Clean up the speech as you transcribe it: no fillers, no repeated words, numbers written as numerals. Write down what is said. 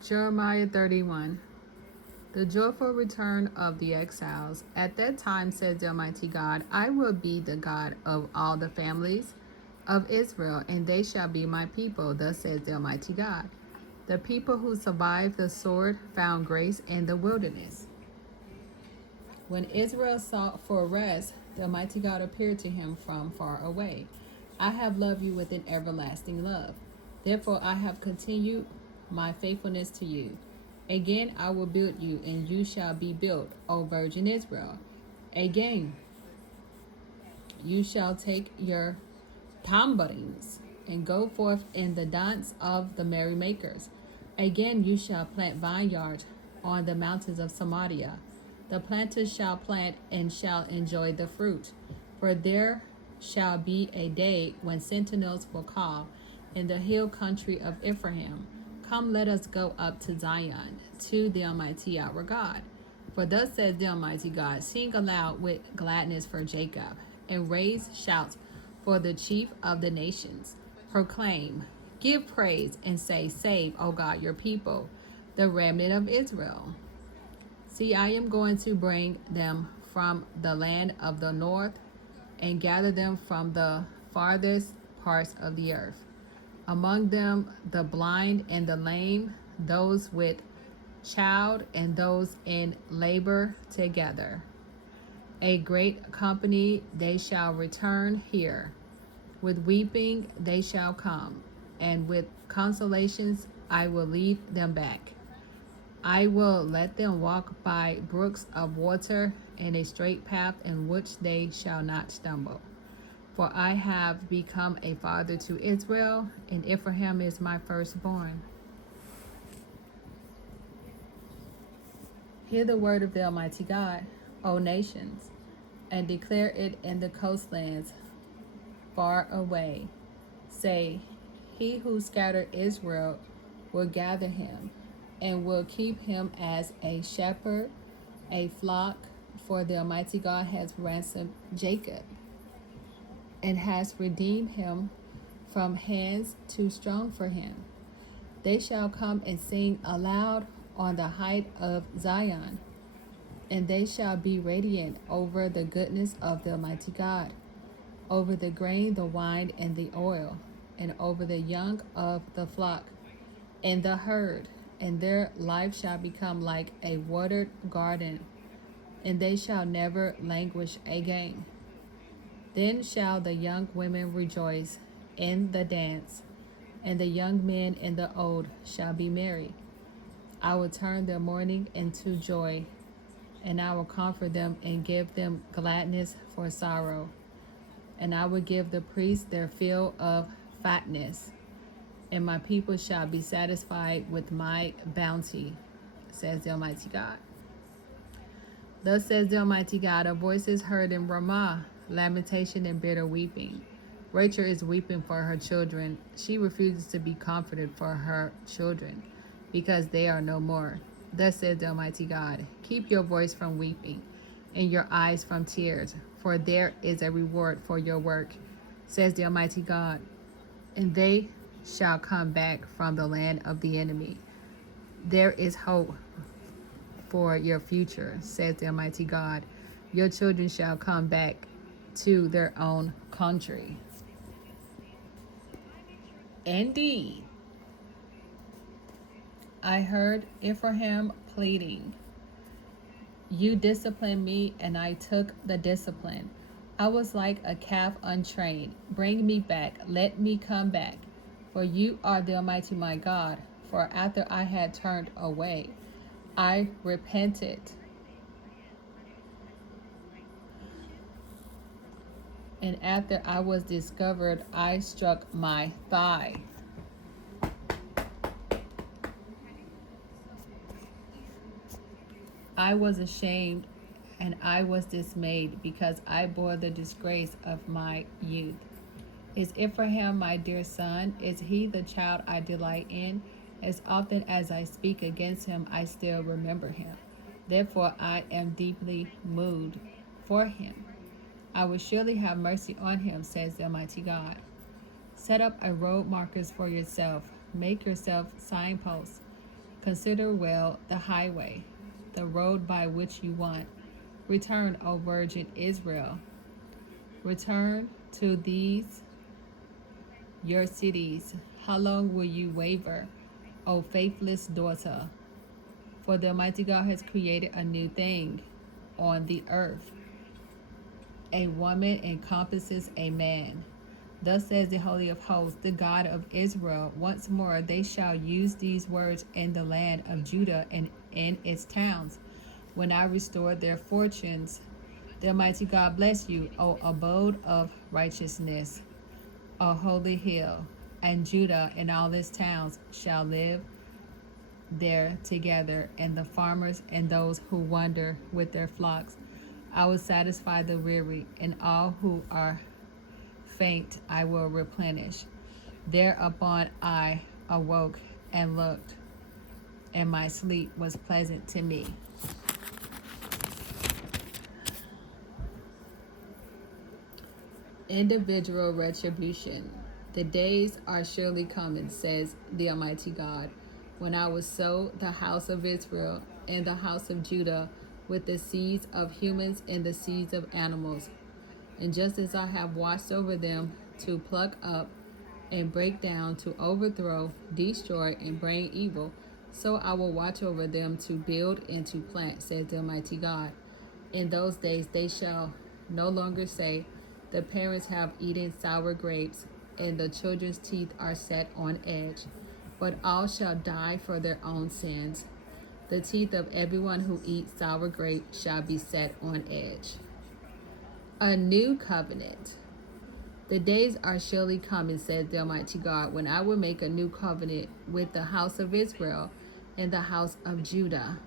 Jeremiah 31. The joyful return of the exiles. At that time, says the Almighty God, I will be the God of all the families of Israel, and they shall be my people. Thus says the Almighty God. The people who survived the sword found grace in the wilderness. When Israel sought for rest, the Almighty God appeared to him from far away. I have loved you with an everlasting love. Therefore, I have continued my faithfulness to you. Again, I will build you, and you shall be built, O Virgin Israel. Again, you shall take your tambourines and go forth in the dance of the merrymakers. Again, you shall plant vineyards on the mountains of Samaria. The planters shall plant and shall enjoy the fruit. For there shall be a day when sentinels will call in the hill country of Ephraim, come, let us go up to Zion, to the Almighty our God. For thus says the Almighty God, sing aloud with gladness for Jacob, and raise shouts for the chief of the nations. Proclaim, give praise, and say, save, O God, your people, the remnant of Israel. See, I am going to bring them from the land of the north and gather them from the farthest parts of the earth. Among them, the blind and the lame, those with child and those in labor together. A great company they shall return here. With weeping they shall come, and with consolations I will lead them back. I will let them walk by brooks of water in a straight path in which they shall not stumble. For I have become a father to Israel, and Ephraim is my firstborn. Hear the word of the Almighty God, O nations, and declare it in the coastlands far away. Say, he who scattered Israel will gather him, and will keep him as a shepherd, a flock, for the Almighty God has ransomed Jacob, and has redeemed him from hands too strong for him. They shall come and sing aloud on the height of Zion, and they shall be radiant over the goodness of the Almighty God, over the grain, the wine, and the oil, and over the young of the flock and the herd, and their life shall become like a watered garden, and they shall never languish again. Then shall the young women rejoice in the dance, and the young men and the old shall be merry. I will turn their mourning into joy, and I will comfort them and give them gladness for sorrow. And I will give the priests their fill of fatness, and my people shall be satisfied with my bounty, says the Almighty God. Thus says the Almighty God, a voice is heard in Ramah, lamentation and bitter weeping. Rachel is weeping for her children. She refuses to be comforted for her children, because they are no more. Thus says the Almighty God, keep your voice from weeping, and your eyes from tears, for there is a reward for your work, says the Almighty God. And they shall come back from the land of the enemy. There is hope for your future, says the Almighty God. Your children shall come back to their own country. Indeed, I heard Ephraim pleading. You disciplined me, and I took the discipline. I was like a calf untrained. Bring me back. Let me come back. For you are the Almighty my God. For after I had turned away, I repented. And after I was discovered, I struck my thigh. I was ashamed and I was dismayed, because I bore the disgrace of my youth. Is Ephraim my dear son? Is he the child I delight in? As often as I speak against him, I still remember him. Therefore I am deeply moved for him. I will surely have mercy on him, says the Almighty God. Set up a road markers for yourself. Make yourself signposts. Consider well the highway, the road by which you want. Return, O virgin Israel. Return to these your cities. How long will you waver, O faithless daughter? For the Almighty God has created a new thing on the earth. A woman encompasses a man. Thus says the Holy of Hosts, the God of Israel. Once more they shall use these words in the land of Judah and in its towns, when I restore their fortunes. The Almighty God bless you, O abode of righteousness, a holy hill, and Judah and all its towns shall live there together, and the farmers and those who wander with their flocks. I will satisfy the weary, and all who are faint I will replenish. Thereupon I awoke and looked, and my sleep was pleasant to me. Individual retribution. The days are surely coming, says the Almighty God, when I will sow the house of Israel and the house of Judah with the seeds of humans and the seeds of animals. And just as I have watched over them to pluck up and break down, to overthrow, destroy, and bring evil, so I will watch over them to build and to plant, says the Almighty God. In those days they shall no longer say, the parents have eaten sour grapes, and the children's teeth are set on edge. But all shall die for their own sins. The teeth of everyone who eats sour grapes shall be set on edge. A new covenant. The days are surely coming, says the Almighty God, when I will make a new covenant with the house of Israel and the house of Judah.